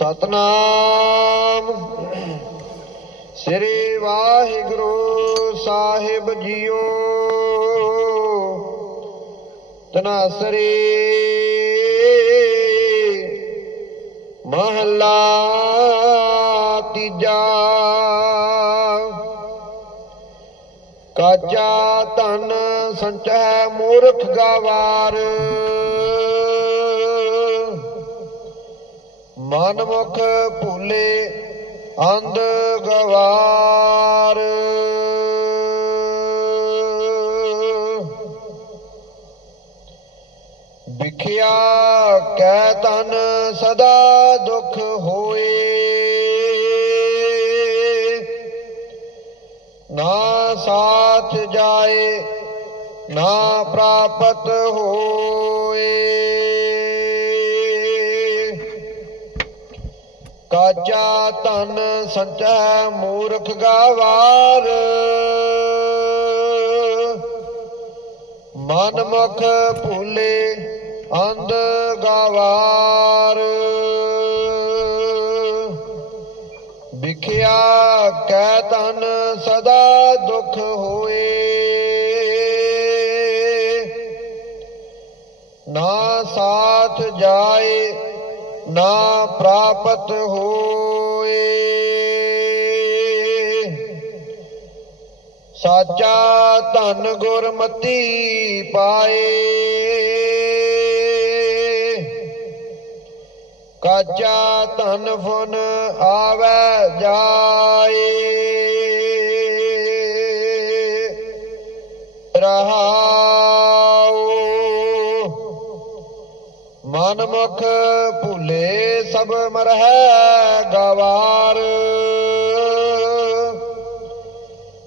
ਸਤਨਾਮ। ਸ੍ਰੀ ਵਾਹਿਗੁਰੂ ਸਾਹਿਬ ਜੀਓ। ਤਨਾਸਰੀ ਮਹੱਲਾ ਤੀਜਾ। ਕਾਜਾ ਧਨ ਸੰਚੈ ਮੂਰਖ ਗਵਾਰ। ਮਨਮੁਖ ਭੂਲੇ ਅੰਧ ਗਵਾਰ। ਵਿਖਿਆ ਕੈ ਤਨ ਸਦਾ ਦੁਖ ਹੋਏ। ਨਾ ਸਾਥ ਜਾਏ, ਨਾ ਪ੍ਰਾਪਤ ਹੋ ਕਾਚਾ ਧਨ ਸੰਚੈ ਮੂਰਖ ਗਵਾਰ। ਮਨ ਮੁਖ ਭੂਲੇ ਅੰਧ ਗਾਵਾਰ। ਵਿਖਿਆ ਕੈ ਤਨ ਸਦਾ ਦੁਖ ਹੋਏ। ਨਾ ਸਾਥ ਜਾਏ ਨਾ ਪ੍ਰਾਪਤ ਹੋਏ। ਸਾਚਾ ਧਨ ਗੁਰਮਤੀ ਪਾਏ। ਕਾਚਾ ਧਨ ਫੁਨ ਆਵੇ ਜਾਏ। ਰਹਾਉ ਮਨ ਮੁਖ ਭੁਲੇ ਸਭ ਮਰਹਿ ਗਵਾਰ।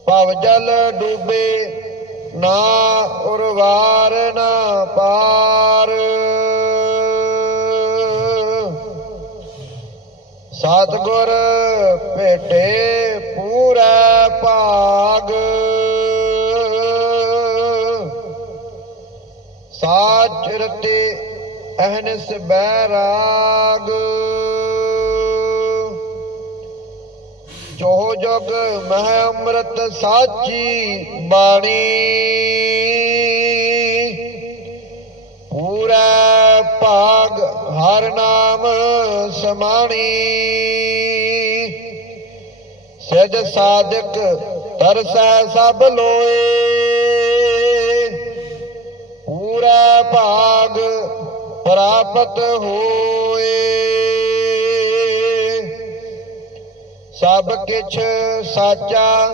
ਭਵ ਜਲ ਡੂਬੇ ਨਾ ਉਰਵਾਰ ਨਾ ਪਾਰ। ਸਤਗੁਰ ਭੇਟੇ ਪੂਰਾ ਭਾਗ। ਸਾਚ ਰਤੇ ਅਹਨਸ ਬੈਰਾਗ ਜੋ ਜਗ ਮਹਿ ਅੰਮ੍ਰਿਤ ਸਾਚੀ ਬਾਣੀ, ਪੂਰਾ ਭਾਗ ਹਰ ਨਾਮ ਸਮਾਣੀ। ਸਿਧ ਸਾਧਕ ਤਰਸੈ ਸਭ ਲੋਏ। ਪੂਰਾ ਭਾਗ ਪ੍ਰਾਪਤ ਹੋਏ। ਸਭ ਕਿਛ ਸਾਚਾ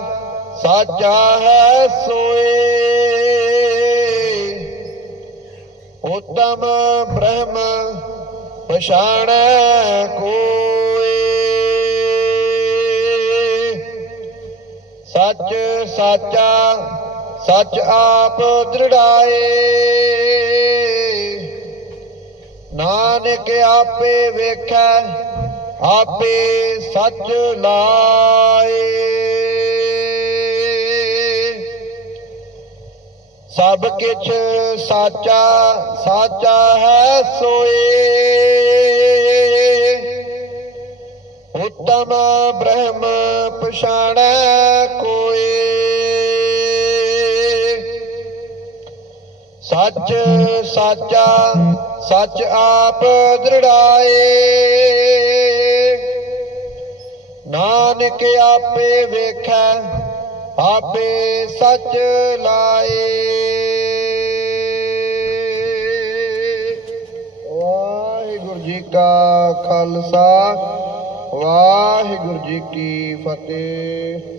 ਸਾਚਾ ਹੈ ਸੋਏ। ਉਤਮ ਬ੍ਰਹਮ ਪਛਾਣੈ ਕੋਏ। ਸੱਚ ਸਾਚਾ, ਸੱਚ ਆਪ ਦ੍ਰਿੜਾਏ। ਨਾਨਕ ਆਪੇ ਵੇਖੈ, ਆਪੇ ਸੱਚ ਲਾਏ। ਸਭ ਕਿਛ ਸਾਚਾ ਸਾਚਾ ਹੈ ਸੋਏ। ਉਤਮ ਬ੍ਰਹਮ ਪਛਾਣੈ ਕੋਏ। ਸੱਚ ਸਾਚਾ, ਸੱਚ ਆਪ ਦ੍ਰਿੜਾਏ। ਨਾਨਕ ਆਪੇ ਵੇਖੈ, ਆਪੇ ਸੱਚ ਲਾਏ। ਵਾਹਿਗੁਰੂ ਜੀ ਕਾ ਖਾਲਸਾ, ਵਾਹਿਗੁਰੂ ਜੀ ਕੀ ਫਤਿਹ।